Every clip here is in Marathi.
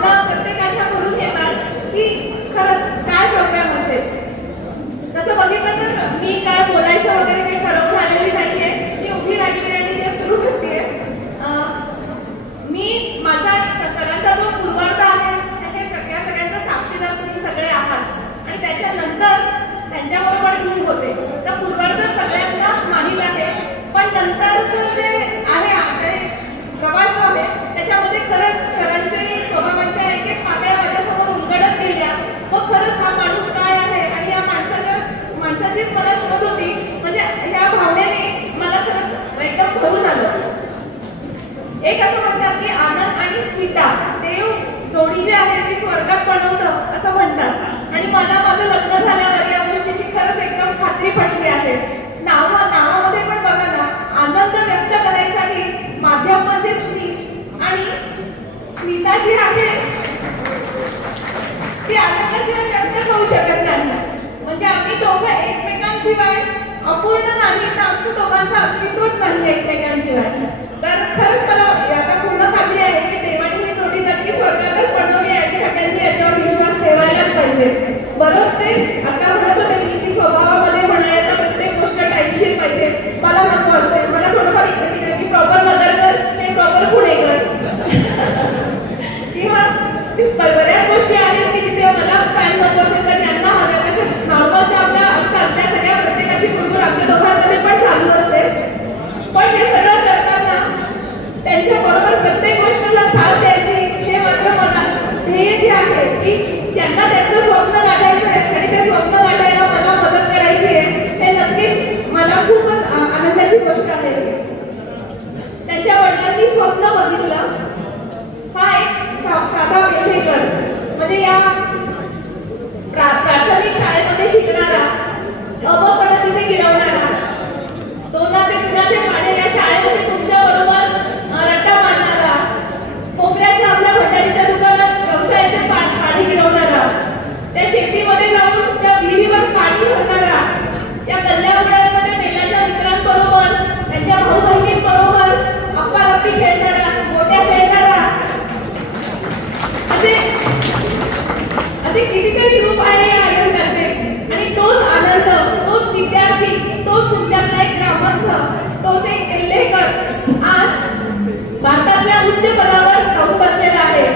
भावना प्रत्येकाच्या भरून येतात की खरंच काय प्रोग्राम असेल? तसं बघितलं तर मी काय बोलायचं वगैरे काही ठरवून आलेली नाहीये. मी उभी राहिली आणि ते सुरू करते मी माझा सगळ्यांचा जो पूर्वार्ध आहे त्याचे सगळ्या सगळ्यांचा साक्षीदार तुम्ही सगळे आहात. आणि त्याच्यानंतर त्यांच्याबरोबर मी होते. तर पूर्वार्ध सगळ्यांनाच माहीत आहे. पण नंतरचं जे आणि स्मिता जी आहे ती आनंदाशिवाय व्यक्त होऊ शकत नाही. म्हणजे आम्ही दोघं एकमेकांशिवाय अपूर्ण नाही तर आमचं दोघांचा अस्तित्वच नाही एकमेकांशिवाय तर खरंच मला आता पूर्ण खात्री आहे की देवाने ही जोडी नक्की स्वर्गातच बनवली आहे आणि सगळ्यांनी याच्यावर विश्वास ठेवायलाच पाहिजे बरोबर ते आता म्हणत होते मी की स्वभावामध्ये म्हणायला प्रत्येक गोष्ट टाईमशीर पाहिजे मला नको असते मला थोडंफार इकडे तिकडे मी प्रॉपर नगरकर ते प्रॉपर पुणेकर किंवा ब- बऱ्याच गोष्टी आहेत की जिथे मला फॅन नको असेल तर त्यांना हव्या तशा नॉर्मल ज्या आपल्या असतात त्या सगळ्या प्रत्येकाची कुरकुर आमच्या दोघांमध्ये पण चालू असते पण हे सगळं करताना त्यांच्या बरोबर प्रत्येक गोष्टीला साथ द्यायची हे मात्र मला ध्येय की त्यांना त्यांचं स्वप्न गाठायचं आहे आणि ते स्वप्न गाठायला मला मदत करायची आहे हे नक्कीच मला खूपच आ- आनंदाची गोष्ट आहे त्यांच्या वडिलांनी स्वप्न बघितलं हा एक सा- साधा वेलेकर म्हणजे या प्रा- प्राथमिक शाळेमध्ये शिकणारा अवपणा तिथे गिरवणारा दोनाचे गुणाचे पाढे या शाळेमध्ये तुमच्या बरोबर रट्टा मारणारा कोपऱ्याच्या आपल्या भंडारीच्या दुकानात व्यवसायाचे पा- पाढे गिरवणारा त्या शेतीमध्ये जाऊन त्या विहिरीवर पाणी भरणारा या कल्याणपुण्यामध्ये मेलाच्या मित्रांबरोबर त्यांच्या भाऊ बहिणींबरोबर अप्पा गप्पी खेळणारा मोठ्या खेळणारा असे असे कितीतरी रूप आहे या आनंदाचे आणि तोच आनंद तोच विद्यार्थी तोच तुमच्यातला एक ग्रामस्थ तोच एक किल्लेकर आज भारतातल्या उच्च पदावर जाऊन बसलेला आहे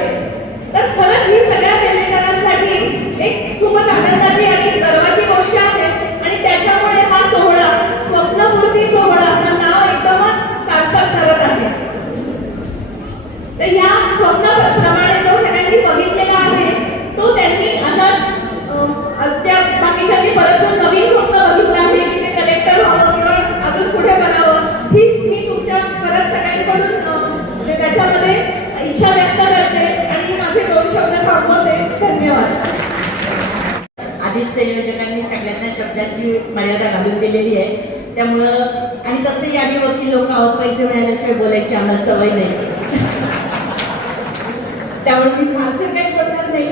तर खरंच ही सगळ्या किल्लेकरांसाठी एक खूपच आनंदाची आणि गर्वाची गोष्ट आहे आणि त्याच्यामुळे हा सोहळा स्वप्नपूर्ती सोहळा हा नाव एकदमच सार्थक ठरत आहे तर या स्वप्नाप्रमाणे जो सगळ्यांनी बघितलेला आहे तो त्यांनी असाच त्या बाकीच्यांनी परत जो नवीन स्वप्न बघितलं आहे की ते कलेक्टर व्हावं किंवा अजून पुढे बनावं हीच मी तुमच्या परत सगळ्यांकडून म्हणजे त्याच्यामध्ये इच्छा व्यक्त करते आणि माझे दोन शब्द थांबवते. धन्यवाद. आधीच संयोजकांनी सगळ्यांना शब्दाची मर्यादा घालून दिलेली आहे. त्यामुळं आणि तसंही आम्ही वकील लोक आहोत पैसे मिळाल्याशिवाय बोलायची आम्हाला सवय नाही. त्यावर मी फारसं काही बोलणार नाही.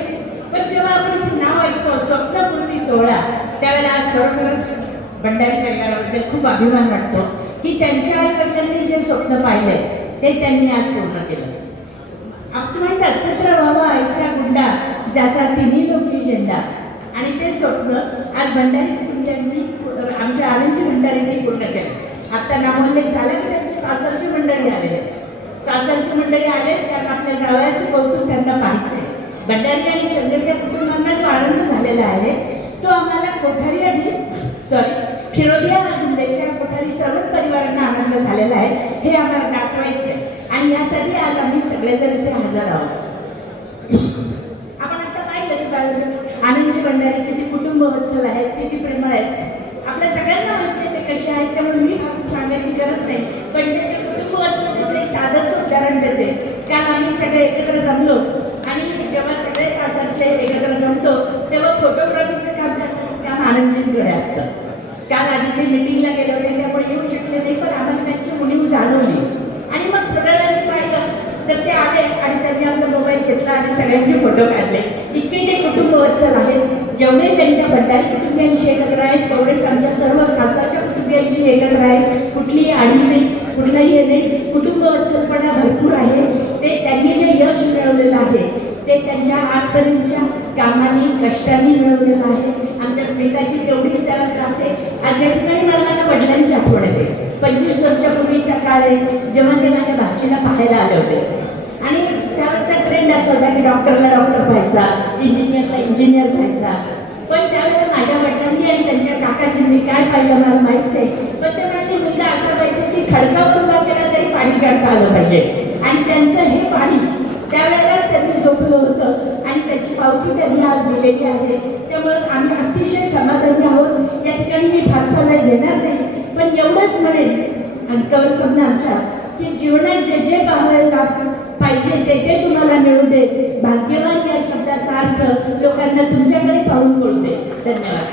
पण जेव्हा आपण इथे नाव ऐकतो स्वप्नपूर्ती सोहळा त्यावेळेला आज खरोखरच भंडारी कल्याणाबद्दल खूप अभिमान वाटतो की त्यांच्या आईवडिलांनी जे स्वप्न पाहिलंय ते त्यांनी आज पूर्ण केलं. आपलं म्हणतात पुत्र व्हावा ऐसा गुंडा ज्याचा तिन्ही लोकी झेंडा. आणि ते स्वप्न आज भंडारी कुटुंबियांनी आमच्या आनंदजी भंडारींनी पूर्ण केलं. आता नामोल्लेख झाला की त्यांची सासरची मंडळी आलेले. सासरची मंडळी आले कारण आपल्या जावयाचं कौतुक त्यांना पाहिजे भंडारी आणि चंद्रच्या कुटुंबांना जो आनंद झालेला आहे. तो आम्हाला कोठारी आणि सॉरी फिरोदिया मंडळीच्या कोठारी सर्व परिवारांना आनंद झालेला आहे. हे आम्हाला दाखवायचे आणि यासाठी आज आम्ही सगळेजण इथे हजर आहोत. आपण आता काय करीत आनंदी आनंदजी भंडारी किती कुटुंब वत्सल आहेत किती प्रेमळ आहेत? आपल्या सगळ्यांना माहिती आहे ते कसे आहेत त्यामुळे मी सांगायची गरज नाही. पण त्याचे कुटुंब वत्सल एक उच्चारण देते. कारण आम्ही सगळे एकत्र जमलो. आणि जेव्हा सगळे सासरचे एकत्र जमतो तेव्हा फोटोग्राफीचं काम करण्याचं काम आनंदजींकडे असतं काल आधी ते मिटिंगला गेले होते त्यामुळे येऊ शकले नाही पण आम्हाला त्यांची मुलीव जाणवली. आणि मग थोड्या वेळाने पाहिलं. तर ते आले आणि त्यांनी आपला मोबाईल घेतला आणि सगळ्यांचे फोटो काढले. इतके ते कुटुंब वत्सल आहेत. जेवढे त्यांच्या भंडारी कुटुंबियांशी एकत्र आहेत तेवढेच आमच्या सर्व सासरच्या कुटुंबियांशी एकत्र आहेत. कुठलीही आणि नाही कुठलंही हे नाही कुटुंब वत्सलपणा भरपूर आहे. ते त्यांनी जे यश मिळवलेलं आहे ते त्यांच्या आजपर्यंतच्या कामाने कष्टाने मिळवलेलं आहे. आमच्या स्मिताची तेवढीच त्याला सांगते आज या ठिकाणी मला माझ्या वडिलांची आठवण येते. पंचवीस वर्षापूर्वीचा काळ आहे जेव्हा ते माझ्या भाचीला पाहायला आले होते. आणि त्यावेळेचा ट्रेंड असा होता की डॉक्टरला डॉक्टर व्हायचा इंजिनियरला इंजिनियर व्हायचा. पण त्यावेळेला माझ्या वडिलांनी आणि त्यांच्या काकाजींनी काय पाहिलं मला माहीत नाही पण ते म्हणाले मुलगा असा खडकावरून की केला तरी पाणी काढता आलं पाहिजे. आणि त्यांचं हे पाणी त्यावेळेलाच त्यांनी झोपलं होतं. आणि त्याची पावती त्यांनी आज दिलेली आहे. त्यामुळे आम्ही अतिशय समाधानी आहोत. या ठिकाणी मी फारसा नाही घेणार नाही. पण एवढंच म्हणेन अंकावर समजा आमच्या की जीवनात जे जे पाहायला पाहिजे ते ते तुम्हाला मिळू दे. भाग्यवान या शब्दाचा अर्थ लोकांना तुमच्याकडे पाहून बोलते. धन्यवाद.